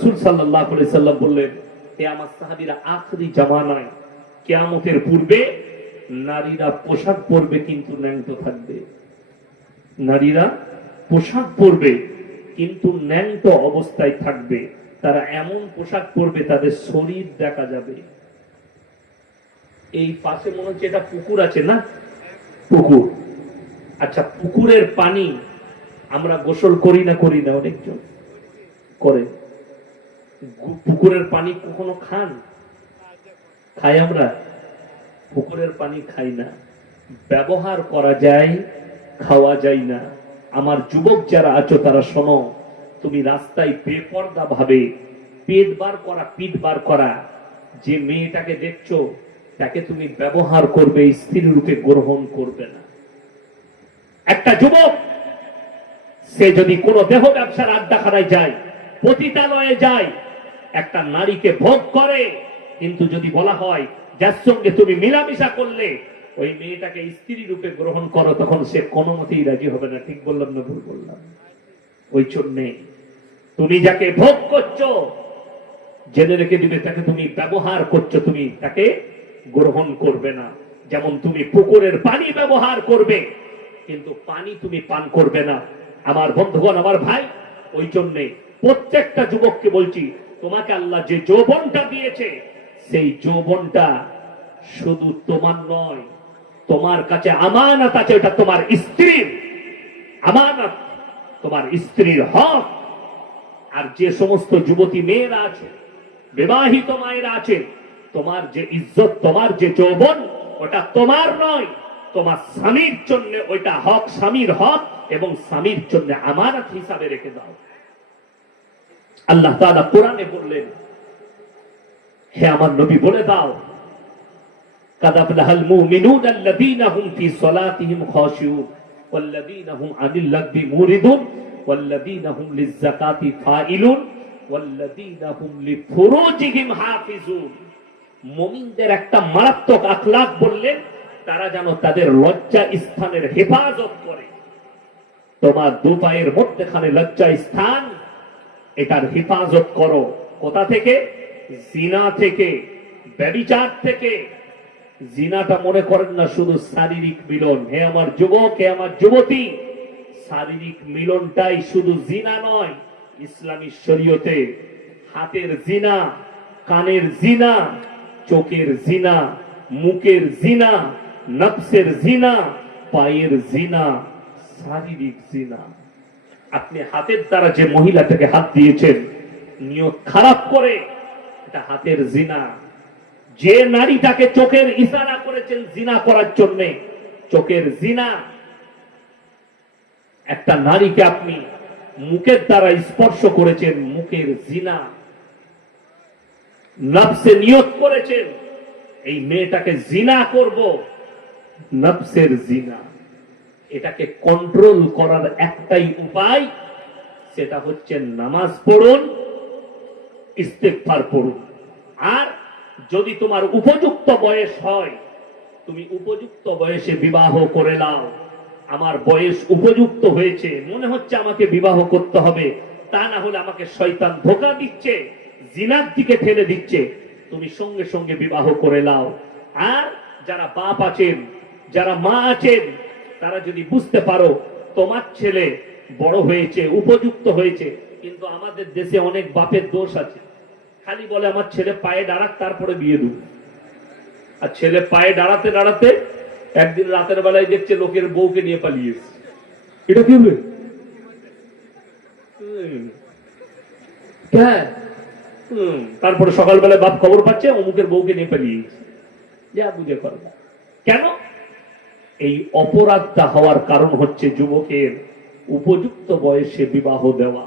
রসুল সাল্লাম বললেন হে আমার সাহাবিরা আখরি জামানায় কেয়ামতের পূর্বে নারীরা পোশাক পরবে কিন্তু ন্যাংট থাকবে। নারীরা পোশাক পরবে কিন্তু ন্যাংট অবস্থায় থাকবে। তারা এমন পোশাক পরবে তাদের শরীর দেখা যাবে। এই পাশে মনে হচ্ছে এটা পুকুর আছে না? পুকুর। আচ্ছা পুকুরের পানি আমরা গোসল করি না করি না? অনেকজন করে। পুকুরের পানি কখনো খান? খাই আমরা। পুকুরের পানি খাই না। ব্যবহার করা যায়, খাওয়া যায় না। আমার যুবক যারা আছো, তারা শোনো, তুমি রাস্তায় বেপর্দা ভাবে পেট বার করা, পিঠ বার করা, যে মেয়েটাকে দেখছ, তাকে তুমি ব্যবহার করবে স্ত্রী রূপে গ্রহণ করবে না। একটা যুবক, সে যদি কোনো দেহ ব্যবসার আড্ডা আড্ডাখানায় যায়, পতিতালয়ে যায় একটা নারীকে ভোগ করে। কিন্তু যদি বলা হয়, যার সঙ্গে তুমি মিলামিশা করলে, ওই মেয়েটাকে স্ত্রী রূপে গ্রহণ করো, তখন সে কোনো মতেই রাজি হবে না। ঠিক বললাম না ভুল বললাম? ওই জন্যে তুমি যাকে ভোগ করছ, জেনে রেখে দিবে তাকে তুমি ব্যবহার করছ, তুমি তাকে গ্রহণ করবে না। যেমন তুমি পুকুরের পানি ব্যবহার করবে, কিন্তু পানি তুমি পান করবে না। আমার বন্ধুগণ, আমার ভাই, ওই জন্যে প্রত্যেকটা যুবককে বলছি তোমাকে আল্লাহ যে যৌবনটা দিয়েছে, সেই যৌবনটা শুধু তোমার নয়, তোমার কাছে আমানত আছে, ওটা তোমার স্ত্রীর। আমানত, তোমার স্ত্রীর হক। আর যে সমস্ত যুবতী মেয়েরা আছে, বিবাহিত মায়েরা আছে, তোমার যে ইজ্জত, তোমার যে যৌবন, ওটা তোমার নয়, তোমার স্বামীর জন্য ওইটা হক, স্বামীর হক এবং স্বামীর জন্য আমানত হিসাবে রেখে দাও। আল্লাহ তাআলা কোরআনে বললেন হে আমার নবী বলে দাও قد أفلح المؤمنون الذين هم في صلاتهم خاشعون والذين هم عن اللغو موردون والذين هم للزكاة فاعلون والذين هم لفروجهم حافظون মুমিনদের একটা মারাত্মক আখলাক বললেন তারা যেন তাদের লজ্জা স্থানের হেফাজত করে তোমার দু পায়ের মধ্যেখানে লজ্জা স্থান এটার হেফাজত করো। কোথা থেকে? জিনা থেকে, ব্যবিচার থেকে। জিনাটা মনে করেন না শুধু শারীরিক মিলন। হে আমার যুবক, হে আমার যুবতী, শারীরিক মিলনটাই শুধু জিনা নয়, ইসলামী শরীয়তে। হাতের জিনা, কানের জিনা, চোখের জিনা, মুখের জিনা, নফসের জিনা, পায়ের জিনা, শারীরিক জিনা। আপনি হাতের দ্বারা যে মহিলাটাকে হাত দিয়েছেন, নিয়ত খারাপ করে, এটা হাতের জিনা। যে নারীটাকে চোখের ইশারা করেছেন জিনা করার জন্য, চোখের জিনা। একটা নারীকে আপনি মুখের দ্বারা স্পর্শ করেছেন, মুখের জিনা। নফসে নিয়ত করেছেন, এই মেয়েটাকে জিনা করব, নফসের জিনা। এটাকে কন্ট্রোল করার একটাই উপায়, সেটা হচ্ছে নামাজ পড়ুন ইস্তেকফার পড়ুন। আর যদি তোমার উপযুক্ত বয়স হয়, তুমি উপযুক্ত বয়সে বিবাহ করে নাও। আমার বয়স উপযুক্ত হয়েছে, মনে হচ্ছে আমাকে বিবাহ করতে হবে, তা না হলে আমাকে শয়তান ধোকা দিচ্ছে, জিনার দিকে ঠেলে দিচ্ছে। তুমি সঙ্গে সঙ্গে বিবাহ করে নাও। আর যারা বাপ আছেন, যারা মা আছেন তারা যদি বুঝতে পারো, তোমার ছেলে বড় হয়েছে, উপযুক্ত হয়েছে, কিন্তু আমাদের দেশে অনেক বাপের দোষ আছে। খালি বলে আমার ছেলে পায়ে দাঁড়াক, তারপরে বিয়ে দেব। আর ছেলে পায়ে দাঁড়াতে দাঁড়াতে একদিন রাতের বেলায় দেখছে লোকের বউকে নিয়ে পালিয়ে এটা কি হবে হ্যাঁ। তারপরে সকালবেলায় বাপ খবর পাচ্ছে, অমুকের বউকে নিয়ে পালিয়ে যা বুঝে করবা কেন? এই অপরাধটা হওয়ার কারণ হচ্ছে যুবকের উপযুক্ত বয়সে বিবাহ দেওয়া।